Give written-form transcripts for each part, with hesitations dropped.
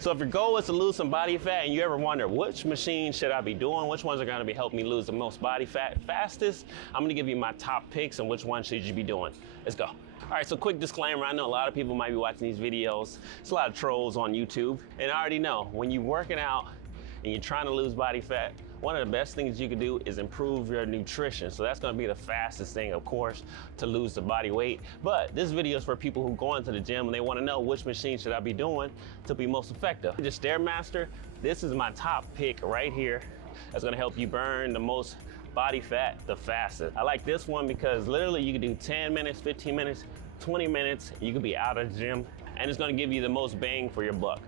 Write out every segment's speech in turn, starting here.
So if your goal is to lose some body fat and you ever wonder which machine should I be doing, which ones are going to be helping me lose the most body fat fastest, I'm going to give you my top picks and which one should you be doing. Let's go. All right, so quick disclaimer, I know a lot of people might be watching these videos. It's a lot of trolls on YouTube, and I already know when you're working out and you're trying to lose body fat, one of the best things you can do is improve your nutrition. So that's gonna be the fastest thing, of course, to lose the body weight. But this video is for people who go into the gym and they wanna know which machine should I be doing to be most effective. The Stairmaster, this is my top pick right here. That's gonna help you burn the most body fat the fastest. I like this one because literally you can do 10 minutes, 15 minutes, 20 minutes, you could be out of the gym, and it's gonna give you the most bang for your buck.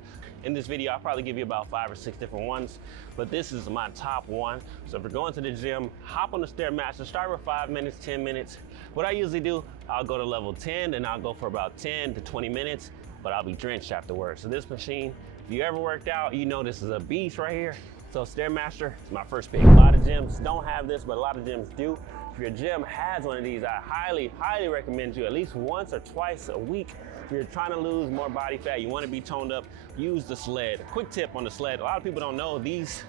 In this video, I'll probably give you about 5 or 6 different ones, but this is my top one. So if you're going to the gym, hop on the Stairmaster, start with 5 minutes, 10 minutes. What I usually do, I'll go to level 10, and I'll go for about 10 to 20 minutes, but I'll be drenched afterwards. So this machine, if you ever worked out, you know this is a beast right here. So Stairmaster is my first pick. A lot of gyms don't have this, but a lot of gyms do. If your gym has one of these, I highly, highly recommend you at least once or twice a week. If you're trying to lose more body fat, you want to be toned up, use the Sled. Quick tip on the Sled, a lot of people don't know these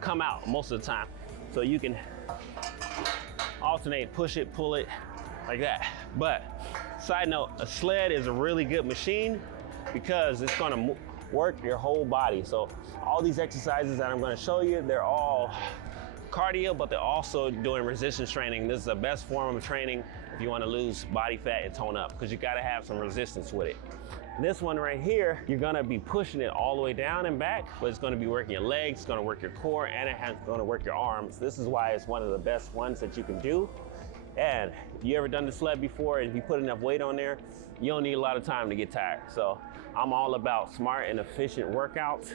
come out most of the time. So you can alternate, push it, pull it, like that. But side note, a Sled is a really good machine because it's gonna work your whole body. So all these exercises that I'm gonna show you, they're all cardio, but they're also doing resistance training. This is the best form of training if you want to lose body fat and tone up, because you got to have some resistance with it. This one right here, you're going to be pushing it all the way down and back, but it's going to be working your legs, it's going to work your core, and it's going to work your arms. This is why it's one of the best ones that you can do. And if you ever done the Sled before, and if you put enough weight on there, you don't need a lot of time to get tired. So I'm all about smart and efficient workouts,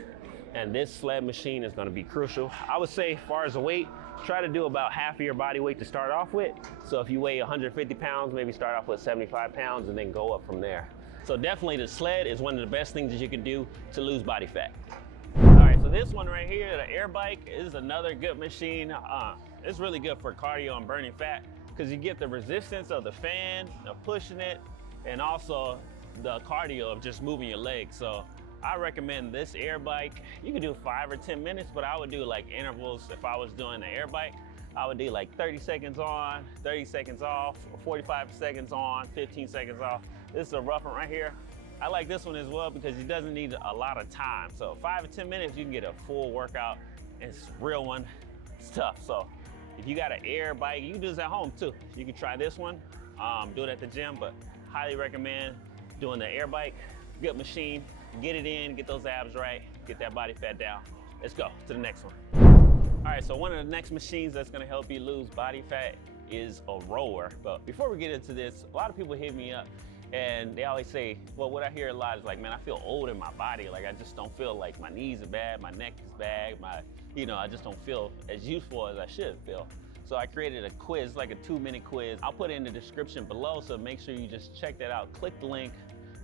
and this Sled machine is going to be crucial. I would say, as far as the weight, try to do about half of your body weight to start off with. So if you weigh 150 pounds, maybe start off with 75 pounds and then go up from there. So definitely the Sled is one of the best things that you can do to lose body fat. All right, so this one right here, the Airbike, is another good machine. It's really good for cardio and burning fat because you get the resistance of the fan, of pushing it, and also the cardio of just moving your legs. So I recommend this Airbike. You can do 5 or 10 minutes, but I would do like intervals. If I was doing the Airbike, I would do like 30 seconds on, 30 seconds off, 45 seconds on, 15 seconds off. This is a rough one right here. I like this one as well because it doesn't need a lot of time. So 5 or 10 minutes, you can get a full workout, and it's a real one. It's tough. So if you got an Airbike, you can do this at home too. You can try this one, do it at the gym, but highly recommend doing the Airbike. Good machine. Get it in, get those abs right, get that body fat down. Let's go to the next one. All right, so one of the next machines that's gonna help you lose body fat is a rower. But before we get into this, a lot of people hit me up and they always say, well, what I hear a lot is like, man, I feel old in my body. Like I just don't feel like my knees are bad, my neck is bad, I just don't feel as useful as I should feel. So I created a quiz, like a 2-minute quiz. I'll put it in the description below, so make sure you just check that out. Click the link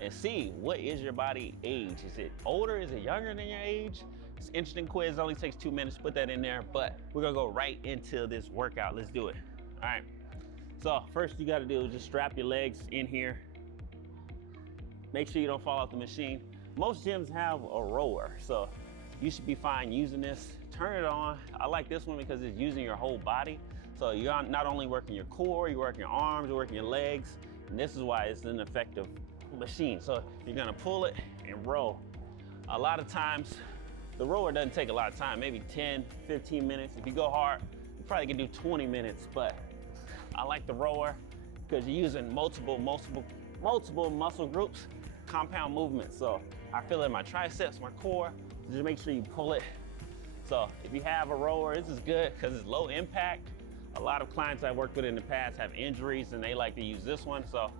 and see what is your body age. Is it older? Is it younger than your age? It's an interesting quiz, it only takes 2 minutes, put that in there, but we're gonna go right into this workout. Let's do it. All right, so first you gotta do is just strap your legs in here. Make sure you don't fall off the machine. Most gyms have a rower, so you should be fine using this. Turn it on. I like this one because it's using your whole body. So you're not only working your core, you're working your arms, you're working your legs, and this is why it's an effective machine. So you're gonna pull it and row. A lot of times the rower doesn't take a lot of time, maybe 10, 15 minutes. If you go hard, you probably can do 20 minutes, but I like the rower because you're using multiple muscle groups, compound movements. So I feel it in my triceps, my core. Just make sure you pull it. So if you have a rower, this is good because it's low impact. A lot of clients I've worked with in the past have injuries and they like to use this one. So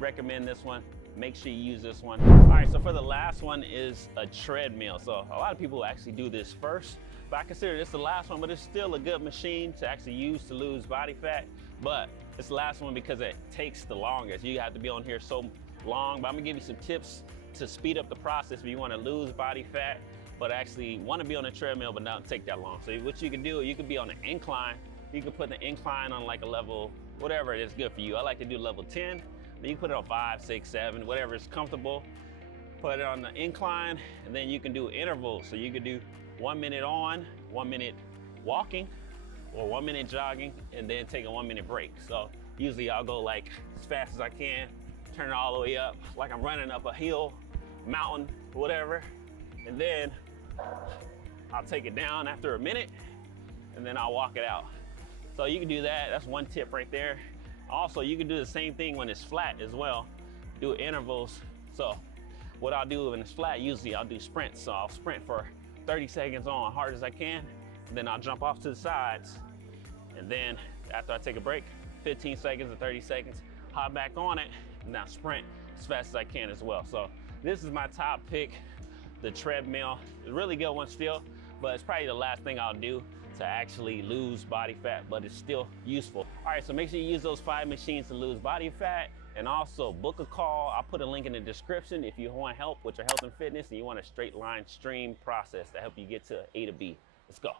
recommend this one. Make sure you use this one. All right, so for the last one is a treadmill. So a lot of people actually do this first, but I consider this the last one, but it's still a good machine to actually use to lose body fat. But it's the last one because it takes the longest. You have to be on here so long, but I'm gonna give you some tips to speed up the process if you wanna lose body fat, but actually wanna be on a treadmill, but not take that long. So what you can do, you can be on an incline. You can put the incline on like a level, whatever it is good for you. I like to do level 10. You can put it on 5, 6, 7, whatever is comfortable. put it on the incline, and then you can do intervals. So you could do 1 minute on, 1 minute walking, or 1 minute jogging, and then take a 1 minute break. So usually I'll go like as fast as I can, turn it all the way up, like I'm running up a hill, mountain, whatever. And then I'll take it down after a minute, and then I'll walk it out. So you can do that. That's one tip right there. Also, you can do the same thing when it's flat as well. Do intervals. So what I'll do when it's flat, usually I'll do sprints. So I'll sprint for 30 seconds on hard as I can, and then I'll jump off to the sides. And then after I take a break, 15 seconds or 30 seconds, hop back on it, and now sprint as fast as I can as well. So this is my top pick, the treadmill. It's a really good one still, but it's probably the last thing I'll do to actually lose body fat, but it's still useful. All right, so make sure you use those 5 machines to lose body fat, and also book a call. I'll put a link in the description if you want help with your health and fitness and you want a straight line stream process to help you get to A to B. Let's go.